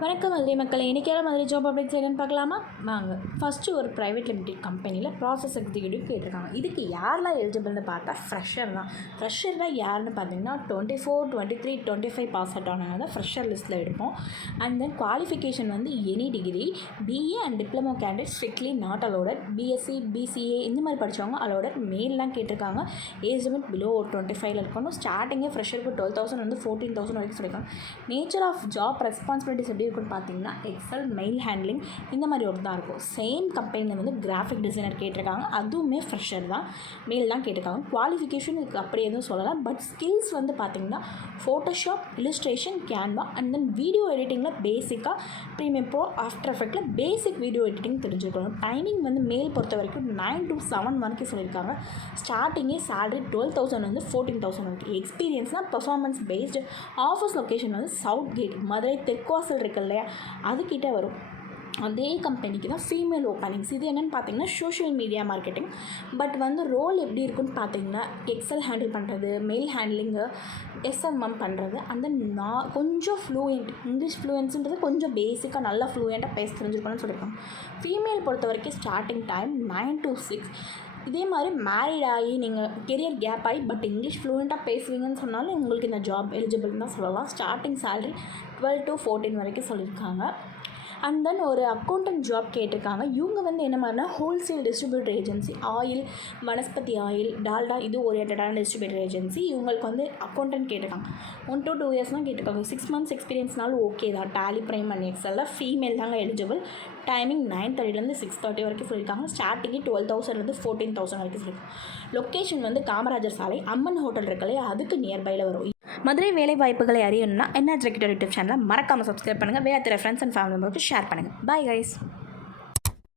வணக்கம் மதுரை மக்களை. இன்றைக்கான மதுரை ஜாப் அப்டேட் செய்யணும்னு பார்க்கலாமா? வாங்க. ஃபஸ்ட்டு ஒரு ப்ரைவேட் லிமிடெட் கம்பெனியில் ப்ராசஸ் எக்ஸிக்யூட்டிவ் கேட்டிருக்காங்க. இதுக்கு யாரெல்லாம் எலிஜிபிள்னு பார்த்தா ஃப்ரெஷர் தான். ஃப்ரெஷர் தான் யாருன்னு பார்த்தீங்கன்னா twenty four twenty three twenty five pass out ஆனவங்க தான் ஃப்ரெஷர் லிஸ்ட்டில் எடுப்போம். அண்ட் தென் குவாலிஃபிகேஷன் வந்து any degree BA and diploma candidate strictly not allotted BSc BCA இந்த மாதிரி படித்தவங்க அலோடட் மெயிலெலாம் கேட்டிருக்காங்க. ஏஜ் லிமிட் பிலோ டுவெண்ட்டி ஃபைவ்ல இருக்கணும். ஸ்டார்டிங்கே ஃப்ரெஷருக்கு டுவெல் தௌசண்ட் வந்து ஃபோர்டீன் தௌசண்ட் வரைக்கும் சொல்லியிருக்காங்க. நேச்சர் ஆஃப் ஜாப் ரெஸ்பான்சிபிலிட்டிஸ் எப்படி இருக்குன்னு பார்த்தீங்கன்னா எக்ஸல் மெயில் ஹேண்ட்லிங் இந்த மாதிரி ஒரு தான் இருக்கும். சேம் கம்பெனியில் வந்து கிராஃபிக் டிசைனர் கேட்டிருக்காங்க. அதுவுமே ஃப்ரெஷர் தான். மெயில் தான் கேட்டிருக்காங்க. குவாலிஃபிகேஷன் இதுக்கு அப்படி எதுவும் சொல்லலாம் பட் ஸ்கில்ஸ் வந்து பார்த்தீங்கன்னா Photoshop illustration Canva and then video எடிட்டிங்கில் பேசிக்காக ப்ரீமியம் ப்ரோ ஆஃப்டர் எஃபெக்டில் பேசிக் வீடியோ எடிட்டிங் தெரிஞ்சுக்கணும் டைமிங் வந்து மெயில் பொறுத்த வரைக்கும் நைன் டு செவன் வரைக்கும் சொல்லியிருக்காங்க. ஸ்டார்டிங்கே சேலரி டுவெல் தௌசண்ட் வந்து ஃபோர்டீன் தௌசண்ட் வரைக்கும். எக்ஸ்பீரியன்ஸ்னால் பர்ஃபார்மன்ஸ் பேஸ்டு ஆஃபீஸ் லொக்கேஷன் வந்து சவுத் கேட் மதுரை தெற்குவாசல் இருக்க இல்லையா அதுக்கிட்ட வரும். அதே கம்பெனிக்கு தான் ஃபீமேல் ஓப்பனிங்ஸ் இது என்னென்னு பார்த்தீங்கன்னா சோஷியல் மீடியா மார்க்கெட்டிங் பட் வந்து ரோல் எப்படி இருக்குன்னு பார்த்தீங்கன்னா எக்ஸல் ஹேண்டில் பண்ணுறது மெயில் ஹேண்ட்லிங்கு எஸ்எம்எம் பண்ணுறது அந்த நான் கொஞ்சம் ஃப்ளூயண்ட் இங்கிலீஷ் ஃப்ளூயன்ஸுன்றது கொஞ்சம் பேசிக்காக நல்லா ஃப்ளூயண்ட்டாக பேச தெரிஞ்சிருக்கணும்னு சொல்லியிருக்காங்க. ஃபீமேல் பொறுத்த வரைக்கும் starting time nine to six இதே மாதிரி மேரிட் ஆகி நீங்கள் கெரியர் கேப் ஆகி பட் இங்கிலீஷ் ஃப்ளூயண்ட்டாக பேசுவீங்கன்னு சொன்னாலும் உங்களுக்கு இந்த ஜாப் எலிஜிபிள்னு தான் சொல்லலாம். Starting salary twelve to fourteen வரைக்கும் சொல்லியிருக்காங்க. அண்ட் தென் ஒரு அக்கௌண்டன்ட் ஜாப் கேட்டிருக்காங்க. இவங்க வந்து என்ன மாதிரினா wholesale distributor agency oil vanaspati oil Dalda இது ஓரியன்டான டிஸ்ட்ரிபியூட்டர் ஏஜென்சி இவங்களுக்கு வந்து அக்கௌண்டன்ட் கேட்டிருக்காங்க. ஒன் டு டூ இயர்ஸ் தான் கேட்டிருக்காங்க. சிக்ஸ் மந்த்ஸ் எக்ஸ்பீரியன்ஸ்னாலும் ஓகே தான். டேலி ப்ரைம் அண்ட் எக்ஸலில் ஃபீமேல் தாங்க எலிஜிபிள் டைமிங் நைன் தேர்ட்டிலேருந்து சிக்ஸ் தேர்ட்டி வரைக்கும் சொல்லியிருக்காங்க. ஸ்டார்டிங்கே டுவெல் தௌசண்ட்லேருந்து ஃபோர்டீன் தௌசண்ட் வரைக்கும் சொல்லியிருக்காங்க. லொக்கேஷன் வந்து காமராஜர் சாலை. அம்மன் ஹோட்டல் இருக்கலையே அதுக்கு நியர்பையில் வரும். மதுரை வேலை வாய்ப்புகளை அறியணும்னா என்ன எக்ஸிக்யூட்டிவ் யூடியூப் சேனலை மறக்காமல் சப்ஸ்கிரைப் பண்ணுங்கள் வேறு ஃப்ரெண்ட்ஸ் அண்ட் ஃபேமிலி மெம்பருக்கு ஷேர் பண்ணுங்கள் பாய் கைஸ்